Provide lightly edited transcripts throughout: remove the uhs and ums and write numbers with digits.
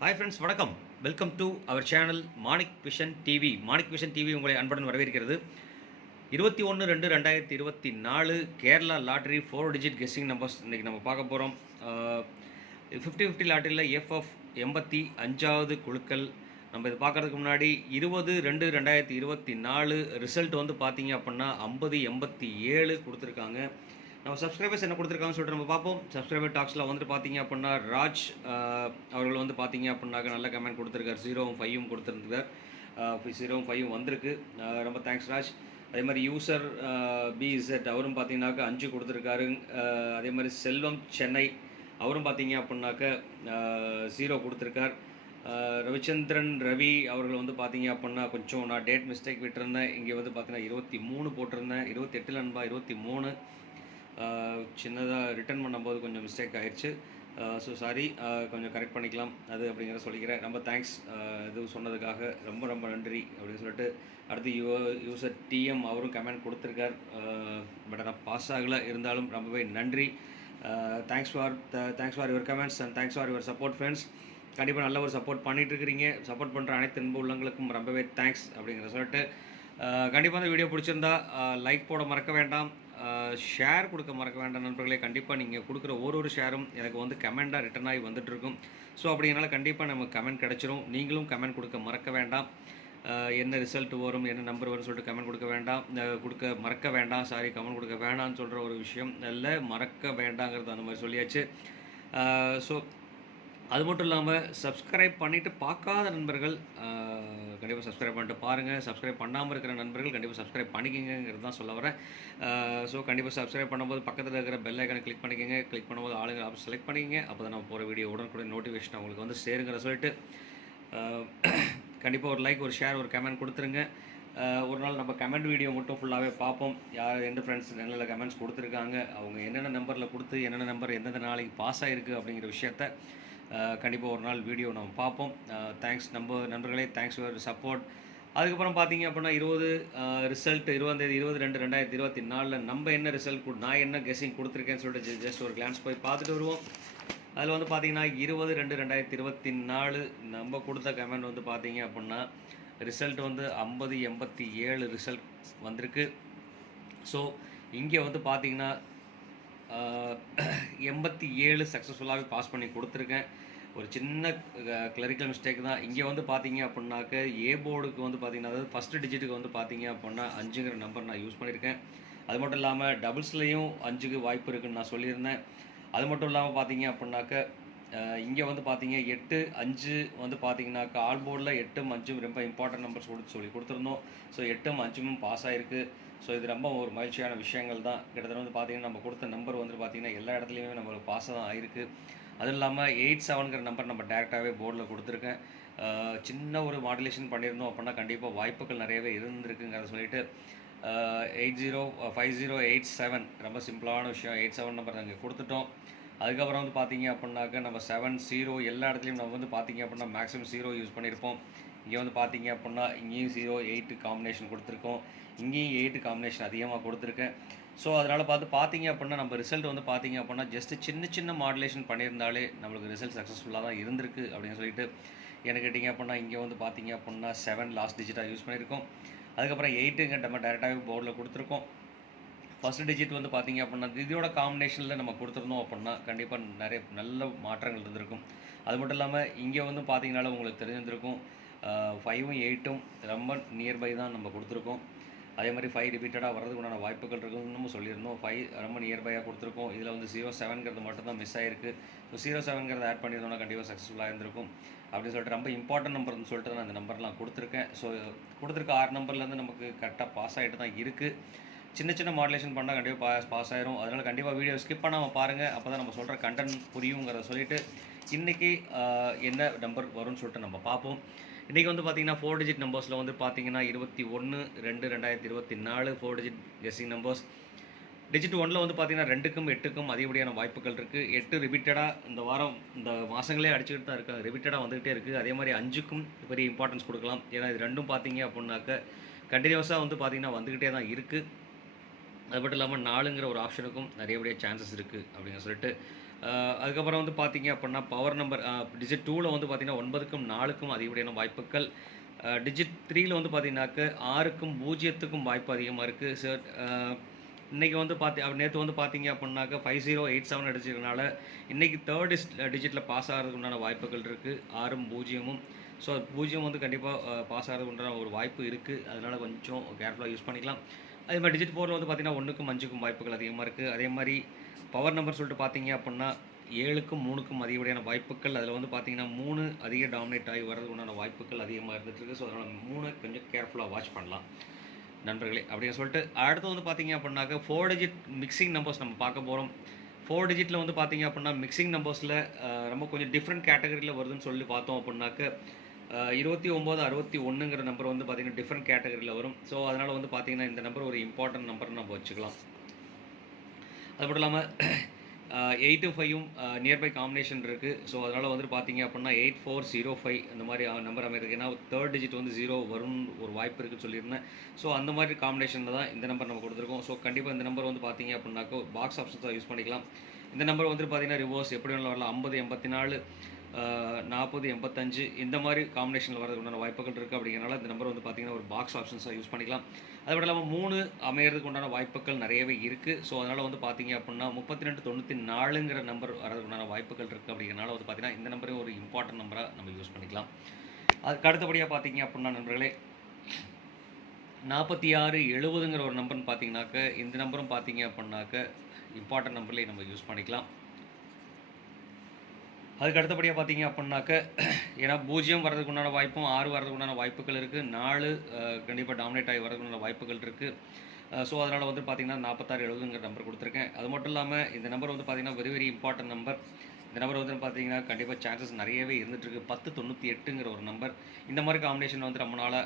Hi friends, வணக்கம். Welcome to our channel Manik vision TV. Manik vision TV உங்களை அன்புடன் வரவேற்கிறது. 21/2/2024 Kerala lottery 4 digit guessing numbers இன்றைக்கி நம்ம பார்க்க போகிறோம். 50-50 லாட்டரியில் எஃப்எஃப் 85வது குழுக்கள். நம்ம இது பார்க்குறதுக்கு முன்னாடி 20/2/2024 ரிசல்ட் வந்து பார்த்தீங்க அப்படின்னா 50-87 கொடுத்துருக்காங்க. நம்ம சப்ஸ்கிரைபர்ஸ் என்ன கொடுத்துருக்காங்கன்னு சொல்லிட்டு நம்ம பார்ப்போம். சப்ஸ்கிரைபர் டாக்ஸில் வந்துட்டு பார்த்தீங்க அப்படின்னா ராஜ் அவர்கள் வந்து பார்த்தீங்க அப்படின்னாக்க நல்ல கமெண்ட் கொடுத்துருக்காரு. 0வும் 5வும் கொடுத்துருந்துருக்கார். 0வும் 5வும் வந்திருக்கு. ரொம்ப தேங்க்ஸ் ராஜ். அதே மாதிரி யூசர் பிஇசட் அவரும் பார்த்தீங்கன்னாக்கா 5 கொடுத்துருக்காரு. அதே மாதிரி செல்வம் சென்னை அவரும் பார்த்தீங்க அப்படின்னாக்க 0 கொடுத்துருக்கார். ரவிச்சந்திரன் ரவி அவர்கள் வந்து பார்த்தீங்க அப்படின்னா கொஞ்சம் நான் டேட் மிஸ்டேக் விட்டுருந்தேன். இங்கே வந்து பார்த்தீங்கன்னா 23 போட்டிருந்தேன். 28 நண்பா 23 சின்னதாக ரிட்டர்ன் பண்ணும்போது கொஞ்சம் மிஸ்டேக் ஆயிடுச்சு. ஸோ சாரி, கொஞ்சம் கரெக்ட் பண்ணிக்கலாம் அது அப்படிங்கிற சொல்லிக்கிறேன். ரொம்ப தேங்க்ஸ் இது சொன்னதுக்காக ரொம்ப ரொம்ப நன்றி அப்படின்னு சொல்லிட்டு அடுத்து யூசர் டிஎம் அவரும் கமெண்ட் கொடுத்துருக்கார். பட் ஆனால் பாஸ் ஆகலை, இருந்தாலும் ரொம்பவே நன்றி. Thanks for your comments and thanks for your support friends. கண்டிப்பாக நல்ல ஒரு சப்போர்ட் பண்ணிகிட்ருக்கிறீங்க. சப்போர்ட் பண்ணுற அனைத்து அன்பு உள்ளவங்களுக்கும் ரொம்பவே தேங்க்ஸ் அப்படிங்கிற சொல்லிட்டு கண்டிப்பாக இந்த வீடியோ பிடிச்சிருந்தா லைக் போட மறக்க வேண்டாம், ஷேர் கொடுக்க மறக்க வேண்டாம் நண்பர்களே. கண்டிப்பாக நீங்கள் கொடுக்குற ஒரு ஷேரும் எனக்கு வந்து கமெண்ட்டாக ரிட்டர்ன் ஆகி வந்துட்டுருக்கும். ஸோ அப்படிங்கிறனால கண்டிப்பாக நமக்கு கமெண்ட் கிடச்சிரும். நீங்களும் கமெண்ட் கொடுக்க மறக்க வேண்டாம். என்ன ரிசல்ட் வரும், என்ன நம்பர் வரும்னு சொல்லிட்டு கமெண்ட் கொடுக்க வேண்டாம், மறக்க வேண்டாம். கமெண்ட் கொடுக்க வேண்டாம்னு சொல்கிற ஒரு விஷயம் இல்லை, மறக்க வேண்டாங்கிறது அந்த மாதிரி சொல்லியாச்சு. ஸோ அது மட்டும் இல்லாமல் சப்ஸ்கிரைப் பண்ணிவிட்டு பார்க்காத நண்பர்கள் கண்டிப்பாக சப்ஸ்கிரைப் பண்ணிட்டு பாருங்கள். சப்ஸ்கிரைப் பண்ணாமல் இருக்கிற நண்பர்கள் கண்டிப்பாக சப்ஸ்கிரைப் பண்ணிக்கிங்கிறது தான் சொல்ல வரேன். ஸோ கண்டிப்பாக சப்ஸ்கிரைப் பண்ணும்போது பக்கத்தில் இருக்கிற பெல் ஐக்கானை கிளிக் பண்ணிக்கோங்க. கிளிக் பண்ணும்போது ஆளுங்க ஆப்ஷன் செலக்ட் பண்ணிக்கங்க. அப்போ தான் நம்ம போகிற வீடியோ உடனுக்குடன் நோட்டிஃபிகேஷன் உங்களுக்கு வந்து சேருங்கிற சொல்லிட்டு கண்டிப்பாக ஒரு லைக், ஒரு ஷேர், ஒரு கமெண்ட் கொடுத்துருங்க. ஒரு நாள் நம்ம கமெண்ட் வீடியோ மட்டும் ஃபுல்லாகவே பார்ப்போம். யார் எந்த ஃப்ரெண்ட்ஸ் நல்ல கமெண்ட்ஸ் கொடுத்துருக்காங்க, அவங்க என்னென்ன நம்பரில் கொடுத்து என்னென்ன நம்பர் எந்தெந்த நாளைக்கு பாஸ் ஆகிருக்கு அப்படிங்கிற விஷயத்த கண்டிப்பாக ஒரு நாள் வீடியோ நம்ம பார்ப்போம். தேங்க்ஸ் நண்பர்களே, தேங்க்ஸ் ஃபார் சப்போர்ட். அதுக்கப்புறம் பார்த்தீங்க அப்படின்னா 20 ரிசல்ட் 20/2/2024 நம்ம என்ன ரிசல்ட் நான் என்ன கெஸ்ஸிங் கொடுத்துருக்கேன்னு சொல்லிட்டு ஜஸ்ட் ஒரு கிளான்ஸ் போய் பார்த்துட்டு வருவோம். அதில் வந்து பார்த்தீங்கன்னா 20/2/2024 நம்ம கொடுத்த கமெண்ட் வந்து பார்த்தீங்க அப்படின்னா ரிசல்ட் வந்து 50-87 ரிசல்ட் வந்திருக்கு. ஸோ இங்கே வந்து பார்த்தீங்கன்னா 87 சக்ஸஸ்ஃபுல்லாகவே பாஸ் பண்ணி கொடுத்துருக்கேன். ஒரு சின்ன கிளரிக்கல் மிஸ்டேக் தான். இங்கே வந்து பார்த்தீங்க அப்படின்னாக்க ஏ போர்டுக்கு வந்து பார்த்தீங்கன்னா, அதாவது ஃபஸ்ட்டு டிஜிட்டுக்கு வந்து பார்த்தீங்க அப்படின்னா 5ங்கிற நம்பர் நான் யூஸ் பண்ணியிருக்கேன். அது மட்டும் இல்லாமல் டபுள்ஸ்லேயும் 5க்கு வாய்ப்பு இருக்குதுன்னு நான் சொல்லியிருந்தேன். அது மட்டும் இல்லாமல் பார்த்தீங்க அப்படின்னாக்க இங்கே வந்து பார்த்தீங்க 8 5 வந்து பார்த்தீங்கன்னாக்கா ஆல் போர்டில் 8ம் 5ம் ரொம்ப இம்பார்ட்டன்ட் நம்பர்ஸ் சொல்லி கொடுத்துருந்தோம். ஸோ 8ம் 5ம் பாஸ் ஆகிருக்கு. ஸோ இது ரொம்ப ஒரு மகிழ்ச்சியான விஷயங்கள் தான். கிட்டத்தட்ட வந்து பார்த்தீங்கன்னா நம்ம கொடுத்த நம்பர் வந்து பார்த்தீங்கன்னா எல்லா இடத்துலையுமே நம்மளுக்கு பாஸ் தான் ஆகிருக்கு. அதுவும் இல்லாமல் 87ங்கிற நம்பர் நம்ம டேரெக்டாகவே போர்டில் கொடுத்துருக்கேன். சின்ன ஒரு மாடுலேஷன் பண்ணியிருந்தோம் அப்படின்னா கண்டிப்பாக வாய்ப்புகள் நிறையவே இருந்திருக்குங்கிறத சொல்லிட்டு 805087 ரொம்ப சிம்பிளான விஷயம். 87 நம்பர் நாங்கள் கொடுத்துட்டோம். அதுக்கப்புறம் வந்து பார்த்தீங்க அப்படின்னாக்க நம்ம 7 0 எல்லா இடத்துலையும் நம்ம வந்து பார்த்தீங்க அப்படின்னா மேக்ஸிமம் 0 யூஸ் பண்ணியிருப்போம். இங்கே வந்து பார்த்தீங்க அப்படின்னா இங்கேயும் 0 8 காம்பினேஷன் கொடுத்துருக்கோம். இங்கேயும் 8 காம்பினேஷன் அதிகமாக கொடுத்துருக்கேன். ஸோ அதனால் பார்த்தீங்க அப்படின்னா நம்ம ரிசல்ட் வந்து பார்த்தீங்க அப்படின்னா ஜஸ்ட்டு சின்ன மாடுலேஷன் பண்ணியிருந்தாலே நம்மளுக்கு ரிசல்ட் சக்ஸஸ்ஃபுல்லாக தான் இருந்திருக்கு அப்படின்னு சொல்லிட்டு எனக்கு கேட்டிங்க அப்படின்னா இங்கே வந்து பார்த்தீங்க அப்படின்னா 7 லாஸ்ட் டிஜிட்டாக யூஸ் பண்ணியிருக்கோம். அதுக்கப்புறம் 8ங்க நம்ம டேரெக்டாகவே போர்டில் கொடுத்துருக்கோம். ஃபஸ்ட்டு டிஜிட் வந்து பார்த்தீங்க அப்படின்னா இதோட காம்பினேஷனில் நம்ம கொடுத்துருந்தோம் அப்படின்னா கண்டிப்பாக நிறைய நல்ல மாற்றங்கள் இருந்திருக்கும். அது மட்டும் இல்லாமல் இங்கே வந்து பார்த்தீங்கனாலும் உங்களுக்கு தெரிஞ்சிருந்திருக்கும் 5ம் 8ம் ரொம்ப நியர்பை தான் நம்ம கொடுத்துருக்கோம். அதே மாதிரி 5 ரிப்பீட்டடாக வர்றதுக்கு உண்டான வாய்ப்புகள் இருக்குன்னு சொல்லியிருந்தோம். 5 ரொம்ப நியர்பையாக கொடுத்துருக்கோம். இதில் வந்து 07ங்கிறது மட்டும் தான் மிஸ் ஆகிருக்கு. ஸோ 07ங்கிறத ஆட் பண்ணியிருந்தோம்னா கண்டிப்பாக சக்ஸஸ்ஃபுல்லாக இருந்திருக்கும் அப்படின்னு சொல்லிட்டு ரொம்ப இம்பார்ட்டன்ட் நம்பர்னு சொல்லிட்டு தான் நான் இந்த நம்பர்லாம் கொடுத்துருக்கேன். ஸோ கொடுத்துருக்க 6 நம்பர்லேருந்து நமக்கு கரெக்டாக பாஸ் ஆகிட்டு தான் இருக்குது. சின்ன மாடுலேஷன் பண்ணால் கண்டிப்பாக பாஸ் ஆயிரும். அதனால் கண்டிப்பாக வீடியோ ஸ்கிப் பண்ணாமல் பாருங்கள். அப்போ தான் நம்ம சொல்கிற கண்டென்ட் புரியுங்கிறத சொல்லிவிட்டு இன்றைக்கி என்ன நம்பர் வரும்னு சொல்லிட்டு நம்ம பார்ப்போம். இன்றைக்கி வந்து பார்த்திங்கன்னா 4 டிஜிட் நம்பர்ஸில் வந்து பார்த்திங்கன்னா 21/2/2024 4 டிஜிட் கெஸ்ஸிங் நம்பர்ஸ். டிஜிட் 1ல் வந்து பார்த்திங்கன்னா 2க்கும் 8க்கும் அதிகப்படியான வாய்ப்புகள் இருக்குது. 8 ரிப்பீட்டடாக இந்த வாரம் இந்த மாதங்களே அடிச்சுக்கிட்டு தான் இருக்காங்க, ரிப்பீட்டடாக வந்துகிட்டே இருக்குது. அதே மாதிரி 5க்கும் பெரிய இம்பார்ட்டன்ஸ் கொடுக்கலாம். ஏன்னா இது ரெண்டும் பார்த்திங்க அப்படின்னாக்க கண்டினியூஸாக வந்து பார்த்திங்கன்னா வந்துக்கிட்டே தான் இருக்குது. அது மட்டும் இல்லாமல் 4ங்கிற ஒரு ஆப்ஷனுக்கும் நிறையபடியாக சான்சஸ் இருக்குது அப்படின்னு சொல்லிட்டு அதுக்கப்புறம் வந்து பார்த்தீங்க அப்படின்னா பவர் நம்பர் டிஜிட் 2ல வந்து பார்த்தீங்கன்னா 9க்கும் 4க்கும் அதிகப்படியான வாய்ப்புகள். டிஜிட் 3ல வந்து பார்த்தீங்கன்னாக்க 6க்கும் 0க்கும் வாய்ப்பு அதிகமாக இருக்குது. இன்றைக்கி வந்து நேற்று வந்து பார்த்தீங்க அப்படின்னாக்க 5087 அடிச்சதுனால இன்றைக்கி தேர்ட் டிஜிட்டில் பாஸ் ஆகிறதுக்கு உண்டான வாய்ப்புகள் இருக்குது 6ம் 0ம். ஸோ 0 வந்து கண்டிப்பாக பாஸ் ஆகிறதுக்கு உண்டான ஒரு வாய்ப்பு இருக்குது. அதனால் கொஞ்சம் கேர்ஃபுல்லாக யூஸ் பண்ணிக்கலாம். அதே மாதிரி டிஜிட் 4ல் வந்து பார்த்தீங்கன்னா 1க்கும் 5க்கும் வாய்ப்புகள் அதிகமாக இருக்குது. அதே மாதிரி பவர் நம்பர் சொல்லிட்டு பார்த்தீங்க அப்படின்னா 7க்கும் 3க்கும் அதிகப்படியான வாய்ப்புகள். அதில் வந்து பார்த்தீங்கன்னா 3 அதிக டாமினேட் ஆகி வர்றதுக்கு உண்டான வாய்ப்புகள் அதிகமாக இருந்துகிட்ருக்கு. ஸோ அதனால் 3 கொஞ்சம் கேர்ஃபுல்லாக வாட்ச் பண்ணலாம் நண்பர்களே. அப்படின்னு சொல்லிட்டு அடுத்து வந்து பார்த்தீங்க அப்படின்னாக்க 4 டிஜிட் மிக்சிங் நம்பர்ஸ் நம்ம பார்க்க போகிறோம். 4 டிஜிட்டில் வந்து பார்த்தீங்க அப்படின்னா மிக்சிங் நம்பர்ஸில் ரொம்ப கொஞ்சம் டிஃப்ரெண்ட் கேட்டகரியில் வருதுன்னு சொல்லி பார்த்தோம் அப்படின்னாக்க 2961ங்கிற நம்பர் வந்து பார்த்தீங்கன்னா டிஃப்ரெண்ட் கேட்டகரியில் வரும். ஸோ அதனால் வந்து பார்த்தீங்கன்னா இந்த நம்பர் ஒரு இம்பார்ட்டன்ட் நம்பர் நம்ம வச்சுக்கலாம். அது மட்டும் இல்லாமல் 8ம் 5ம் நியர்பை காம்பினேஷன் இருக்குது. ஸோ அதனால் வந்து பார்த்தீங்க அப்படின்னா 8405 அந்த மாதிரி நம்பர் அமையிருக்கு. ஏன்னா தேர்ட் டிஜிட் வந்து 0 வரும்னு ஒரு வாய்ப்பு இருக்குன்னு சொல்லியிருந்தேன். ஸோ அந்த மாதிரி காம்பினேஷனில் தான் இந்த நம்பர் நம்ம கொடுத்துருக்கோம். ஸோ கண்டிப்பாக இந்த நம்பர் வந்து பார்த்தீங்க அப்படின்னாக்கோ பாக்ஸ் ஆப்ஷன்ஸாக யூஸ் பண்ணிக்கலாம். இந்த நம்பர் வந்து பார்த்தீங்கன்னா ரிவர்ஸ் எப்படி வேணாலும் வரலாம். 50 84 40 85 இந்த மாதிரி காம்பினேஷனில் வரதுக்கு உண்டான வாய்ப்புகள் இருக்குது. அப்படிங்கிறனால இந்த நம்பர் வந்து பார்த்தீங்கன்னா ஒரு பாக்ஸ் ஆப்ஷன்ஸாக யூஸ் பண்ணிக்கலாம். அது மட்டும் இல்லாமல் 3 அமையறதுக்கு உண்டான வாய்ப்புகள் நிறையவே இருக்குது. ஸோ அதனால் வந்து பார்த்தீங்க அப்படின்னா 3294ங்கிற நம்பர் வரதுக்கு உண்டான வாய்ப்புகள் இருக்குது. அப்படிங்கிறனால வந்து பார்த்தீங்கன்னா இந்த நம்பரே ஒரு இம்பார்ட்டன்ட் நம்பராக நம்ம யூஸ் பண்ணிக்கலாம். அதுக்கு அடுத்தபடியாக பார்த்தீங்க அப்படின்னா நண்பர்களே 4670ங்கிற ஒரு நம்பர்னு பார்த்தீங்கன்னாக்க இந்த நம்பரும் பார்த்தீங்க அப்படின்னாக்க இம்பார்ட்டன்ட் நம்பர்லேயே நம்ம யூஸ் பண்ணிக்கலாம். அதுக்கு அடுத்தபடியாக பார்த்தீங்க அப்படின்னாக்க ஏன்னா 0 வரதுக்கு உண்டான வாய்ப்பும் 6 வரதுக்கு உண்டான வாய்ப்புகள் இருக்குது. 4 கண்டிப்பாக டாமினேட் ஆகி வரதுக்கு உண்டான வாய்ப்புகள் இருக்குது. ஸோ அதனால் வந்து பார்த்தீங்கன்னா 4670ங்கிற நம்பர் கொடுத்துருக்கேன். அது மட்டும் இல்லாமல் இந்த நம்பர் வந்து பார்த்தீங்கன்னா வெரி வெரி இம்பார்ட்டன்ட் நம்பர். இந்த நம்பர் வந்து பார்த்தீங்கன்னா கண்டிப்பாக சான்சஸ் நிறையவே இருந்துகிட்ருக்கு. 1098ங்கிற ஒரு நம்பர் இந்த மாதிரி காம்பினேஷன் வந்து ரொம்ப நாளாக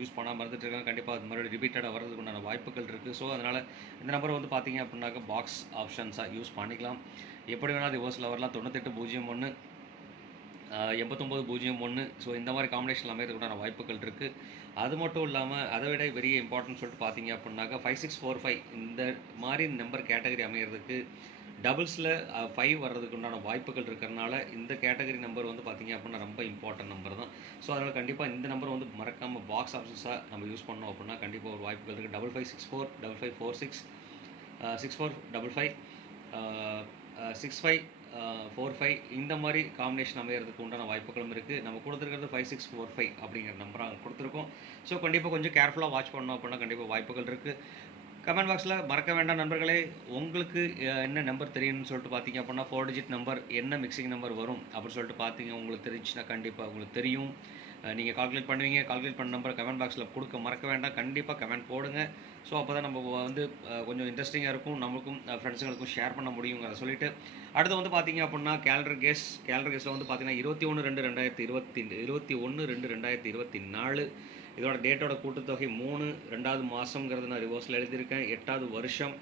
யூஸ் பண்ணாமல் இருந்துகிட்ருக்காங்க. கண்டிப்பாக அது மாதிரி ரிப்பீட்டடாக வரதுக்கு உண்டான வாய்ப்புகள் இருக்குது. ஸோ அதனால் இந்த நம்பர் வந்து பார்த்தீங்க அப்படின்னாக்க பாக்ஸ் ஆப்ஷன்ஸாக யூஸ் பண்ணிக்கலாம். எப்படி வேணால் ரிவர்ஸில் வரலாம். 9801 8901. ஸோ இந்த மாதிரி காம்பினேஷன் அமைகிறதுக்குண்டான வாய்ப்புகள் இருக்குது. அது மட்டும் இல்லாமல் அதை விட பெரிய இம்பார்ட்டன்ட் சொல்லிட்டு பார்த்தீங்க அப்படின்னாக்கா 5645 இந்த மாதிரி நம்பர் கேட்டகரி அமைகிறதுக்கு டபுள்ஸில் 5 வர்றதுக்கு உண்டான வாய்ப்புகள் இருக்கிறனால இந்த கேட்டகரி நம்பர் வந்து பார்த்தீங்க அப்படின்னா ரொம்ப இம்பார்ட்டன்ட் நம்பர் தான். ஸோ அதனால் கண்டிப்பாக இந்த நம்பர் வந்து மறக்காமல் பாக்ஸ் ஆப்ஷன்ஸாக நம்ம யூஸ் பண்ணோம் அப்படின்னா கண்டிப்பாக ஒரு வாய்ப்புகள் இருக்குது. 5564 5546 6455 6545 இந்த மாதிரி காம்பினேஷன் அமைகிறதுக்கு உண்டான வாய்ப்புகளும் இருக்குது. நம்ம கொடுத்துருக்கிறது 5645 அப்படிங்கிற நம்பராக கொடுத்துருக்கோம். ஸோ கண்டிப்பாக கொஞ்சம் கேர்ஃபுல்லாக வாட்ச் பண்ணோம் அப்படின்னா கண்டிப்பாக வாய்ப்புகள் இருக்குது. கமெண்ட் பாக்ஸில் மறக்க வேண்டாம் நண்பர்களே. உங்களுக்கு என்ன நம்பர் தெரியும்னு சொல்லிட்டு பார்த்தீங்க அப்படின்னா 4 டிஜிட் நம்பர் என்ன மிக்சிங் நம்பர் வரும் அப்படின்னு சொல்லிட்டு பார்த்தீங்க உங்களுக்கு தெரிஞ்சுன்னா கண்டிப்பாக உங்களுக்கு தெரியும். நீங்கள் கால்குலேட் பண்ணுவீங்க. கால்குலேட் பண்ண நம்பர் கமெண்ட் பாக்ஸில் கொடுக்க மறக்க வேண்டாம். கண்டிப்பாக கமெண்ட் போடுங்க. ஸோ அப்போ தான் நம்ம வந்து கொஞ்சம் இன்ட்ரெஸ்டிங்காக இருக்கும். நம்மளுக்கும் ஃப்ரெண்ட்ஸுங்களுக்கும் ஷேர் பண்ண முடியுங்கிறத சொல்லிவிட்டு அடுத்து வந்து பார்த்தீங்க அப்படின்னா கேலண்டர் கெஸ்ட்டில் வந்து பார்த்தீங்கன்னா 21/2/2024 இதோட டேட்டோட கூட்டுத்தொகை 3 2வது மாதங்கிறது நான் ரிவர்ஸில் எழுதியிருக்கேன். 8வது வருஷம்.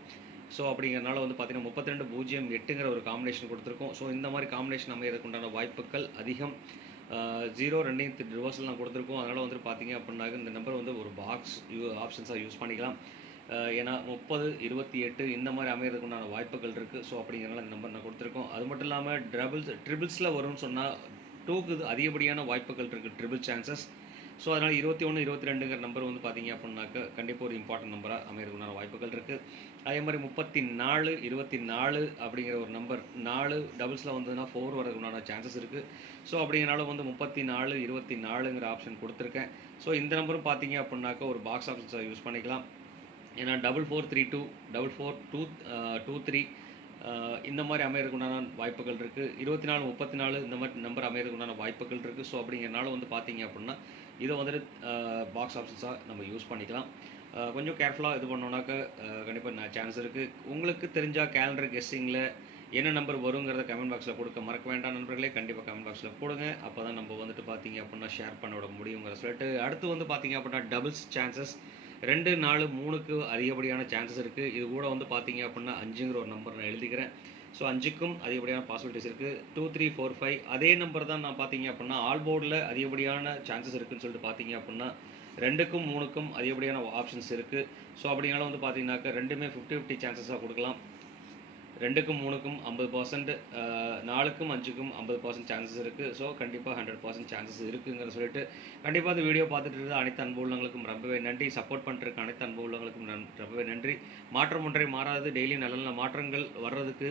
ஸோ அப்படிங்கிறனால வந்து பார்த்தீங்கன்னா 3208ங்கிற ஒரு காம்பினேஷன் கொடுத்துருக்கோம். ஸோ இந்த மாதிரி காம்பினேஷன் அமைகிறதுக்கு உண்டான வாய்ப்புகள் அதிகம். 0 2 ரிவர்ஸில் நான் கொடுத்துருக்கோம். அதனால் வந்து பார்த்தீங்க அப்படின்னாக்க இந்த நம்பர் வந்து ஒரு பாக்ஸ் ஆப்ஷன்ஸாக யூஸ் பண்ணிக்கலாம். ஏன்னா 30 28 இந்த மாதிரி அமைகிறதுக்கு உண்டான வாய்ப்புகள் இருக்குது. ஸோ அப்படிங்கிறனால இந்த நம்பர் நான் கொடுத்துருக்கோம். அது மட்டும் இல்லாமல் ட்ரிபிள்ஸில் வரும்னு சொன்னால் 2க்கு அதிகப்படியான வாய்ப்புகள் இருக்குது, ட்ரிபிள் சான்சஸ். ஸோ அதனால் 21 22ங்கிற நம்பர் வந்து பார்த்தீங்க அப்படின்னாக்க கண்டிப்பாக ஒரு இம்பார்ட்டன்ட் நம்பராக அமைகிறதுக்குண்டான வாய்ப்புகள் இருக்குது. அதே மாதிரி 34 24 அப்படிங்கிற ஒரு நம்பர் 4 டபுள்ஸில் வந்ததுன்னா 4 வரதுக்குண்டான சான்சஸ் இருக்குது. ஸோ அப்படிங்கிறனால வந்து 34 24ங்கிற ஆப்ஷன் கொடுத்துருக்கேன். ஸோ இந்த நம்பரும் பார்த்தீங்க அப்படின்னாக்க ஒரு பாக்ஸ் ஆப்ஷன்ஸாக யூஸ் பண்ணிக்கலாம். ஏன்னா 4432 4423 இந்த மாதிரி அமைகிறதுக்குண்டான வாய்ப்புகள் இருக்குது. 24 34 இந்த மாதிரி நம்பர் அமைகிறதுக்குண்டான வாய்ப்புகள் இருக்குது. ஸோ அப்படிங்கிறனால வந்து பார்த்தீங்க அப்படின்னா இதை வந்துட்டு பாக்ஸ் ஆப்ஷன்ஸாக நம்ம யூஸ் பண்ணிக்கலாம். கொஞ்சம் கேர்ஃபுல்லாக இது பண்ணோன்னாக்க கண்டிப்பாக சான்ஸ் இருக்குது. உங்களுக்கு தெரிஞ்சால் கேலண்டர் கெஸ்ஸிங்கில் என்ன நம்பர் வருங்கிறத கமெண்ட் பாக்ஸில் கொடுக்க மறக்க வேண்டாம் நண்பர்களே. கண்டிப்பாக கமெண்ட் பாக்ஸில் போடுங்க. அப்போ தான் நம்ம வந்துட்டு பார்த்தீங்க அப்படின்னா ஷேர் பண்ண விட முடியுங்கிற சொல்லிட்டு அடுத்து வந்து பார்த்தீங்க அப்படின்னா டபுள்ஸ் சான்சஸ் 2 4 3க்கு அதிகப்படியான சான்சஸ் இருக்குது. இது கூட வந்து பார்த்தீங்க அப்படின்னா 5ங்கிற ஒரு நம்பர் நான் எழுதிக்கிறேன். ஸோ 5க்கும் அதிகப்படியான பாசிபிலிட்டிஸ் இருக்குது. 2 3 4 5 அதே நம்பர் தான் நான் பார்த்தீங்க அப்படின்னா ஆல் போர்டில் அதிகப்படியான சான்சஸ் இருக்குதுன்னு சொல்லிட்டு பார்த்தீங்க அப்படின்னா 2க்கும் 3க்கும் அதிகப்படியான ஆப்ஷன்ஸ் இருக்குது. ஸோ அப்படினால வந்து பார்த்தீங்கன்னாக்கா ரெண்டுமே 50-50 சான்சஸாக கொடுக்கலாம். 2க்கும் 3க்கும் 50%, 4க்கும் 5க்கும் 50% சான்சஸ் இருக்குது. ஸோ கண்டிப்பாக 100% சான்சஸ் இருக்குங்கிற சொல்லிட்டு கண்டிப்பாக இந்த வீடியோ பார்த்துட்டு இருக்க அனைத்து அன்பு உள்ளவங்களுக்கும் ரொம்பவே நன்றி. சப்போர்ட் பண்ணிருக்க அனைத்து அன்பு உள்ளவங்களுக்கும் ரொம்பவே நன்றி. மாற்றம் ஒன்றை மாறாது. டெய்லி நல்ல நல்ல மாற்றங்கள் வர்றதுக்கு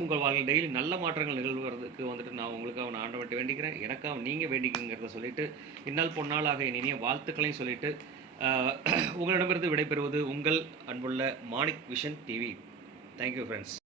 உங்கள் வாழ்க்கையில் டெய்லி நல்ல மாற்றங்கள் நிகழ்வதற்கு வந்துட்டு நான் உங்களுக்காக ஆண்டவன்ட்டு வேண்டிக்கிறேன். எனக்காக நீங்கள் வேண்டிக்கிறத சொல்லிவிட்டு இந்நாள் பொன்னாளாக என் இனிய வாழ்த்துக்களையும் சொல்லிவிட்டு உங்களிடமிருந்து விடைபெறுவது உங்கள் அன்புள்ள Manik vision TV. Thank you friends.